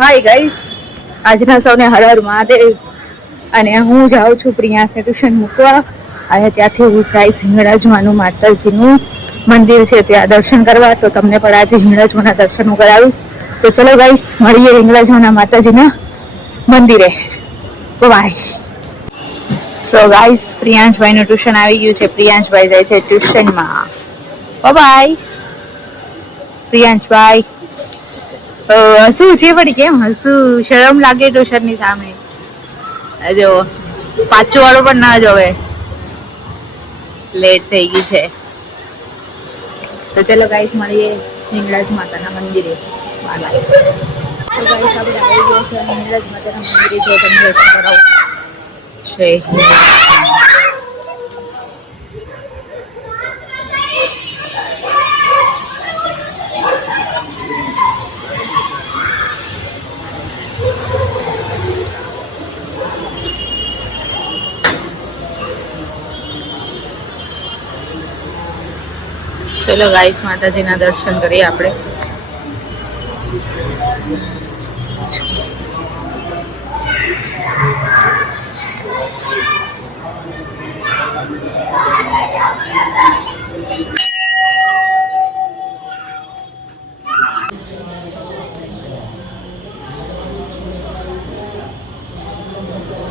Hi guys, આજના સૌને હર હર મહાદેવ. અને હું જાઉં છું પ્રિયાસને ટ્યુશન મૂકવા અને ત્યાંથી હું જઈશ હિંગળાજમાનું માતાજીનું મંદિર છે ત્યાં દર્શન કરવા. તો તમને પણ આજે હિંગળાજમાના દર્શન કરાવીશ. તો ચલો ગાઈસ, મળીએ હિંગળાજમાના માતાજીના મંદિરે. બાય. સો ગાઈસ, પ્રિયાંશભાઈનું ટ્યુશન આવી ગયું છે. પ્રિયાંશભાઈ જાય છે ટ્યુશનમાં. બાય પ્રિયાંશભાઈ. હસું છે પણ કેમ હસું? શરમ લાગે ટ્યુશન ની સામે. જો પાછું વાળું પણ ના જોવે. લેટ થઈ ગઈ છે. તો ચલો ગાઈસ, મળીએ હિંગળાજ માતાના મંદિરે. તો ગાઈસ, આપણે આવી ગયા છે હિંગળાજ માતાના મંદિરે. જો તમને દર્શન કરાવું છે. ચલો ગાઈસ, માતાજીના દર્શન કરીએ આપણે.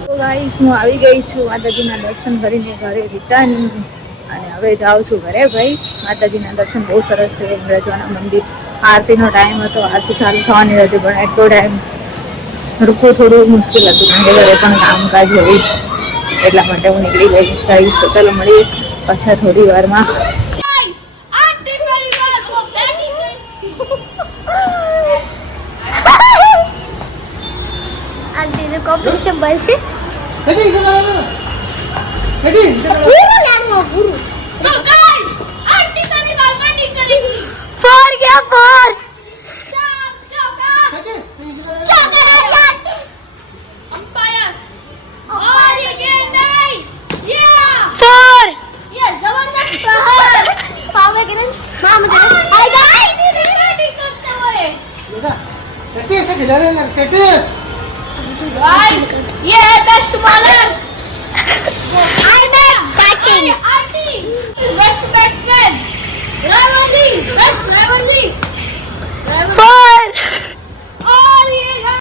તો ગાઈસ, હું આવી ગઈ છું માતાજીના દર્શન કરીને ઘરે રિટર્ન. અને હવે જાઉં છું ઘરે. ભાઈ, માતાજીના દર્શન બહુ સરસ છે. હિંગળાજમાના મંદિર. આરતીનો ટાઈમ હતો, આરતી ચાલુ થવાની હતી, પણ એટલો ટાઈમ રૂકવું થોડું મુશ્કેલ હતું કારણ કે ઘરે પણ કામકાજ હોય. એટલા માટે હું નીકળી ગઈ. તો ચાલો મળીએ પાછા થોડી વારમાં. કોમ્પિટિશન બનશે. Guys, ये है best bowler. I am batting. Aarti is best batsman. Rivalry, best rivalry. Four. All ये है.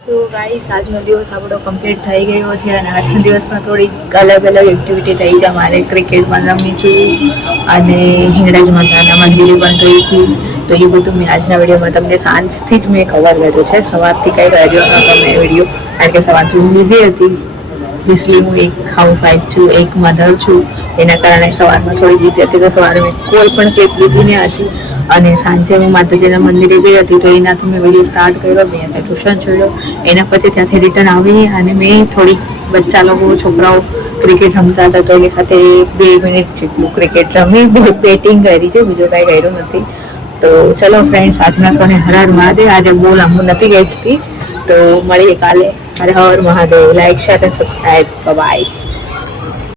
તો ગાઈસ, આજનો દિવસ આપણો કમ્પ્લીટ થઈ ગયો છે. અને આજના દિવસમાં થોડીક અલગ અલગ એક્ટિવિટી થઈ છે. મારે ક્રિકેટ પણ રમી છું અને હિંગળાજ માતાના મંદિરે પણ ગઈ હતી. તો એ બધું મેં આજના વિડીયોમાં તમને સાંજથી જ મેં કવર કર્યું છે. સવારથી કંઈ કર્યો નહોતો મેં વિડીયો, કારણ કે સવારથી હું બિઝી હતી. ઓબ્વિયસલી હું એક હાઉસવાઈફ છું, એક મધર છું. એના કારણે સવારમાં થોડી બિઝી હતી. તો સવારે મેં કોઈ પણ ક્લિપ લીધી ન હતી. અને સાંજે હું માતાજીના મંદિરે ગઈ હતી. તો એનાથી મેં વિડીયો સ્ટાર્ટ કર્યો. મેં એસે ટ્યુશન છોડ્યો. એના પછી ત્યાંથી રિટર્ન આવી અને મેં થોડીક બચ્ચા લોકો, છોકરાઓ ક્રિકેટ રમતા હતા તો એની સાથે 2 મિનિટ જેટલું ક્રિકેટ રમી, બેટિંગ કરી છે. બીજું કાંઈ કર્યું નથી. તો ચલો ફ્રેન્ડ્સ, આજના સોને હર હર મહાદેવ. આજે બહુ લાંબુ નથી ગઈ. તો મળીએ કાલે. હર હર મહાદેવ. લાઈક, શેર અને સબસ્ક્રાઈબ. બાય.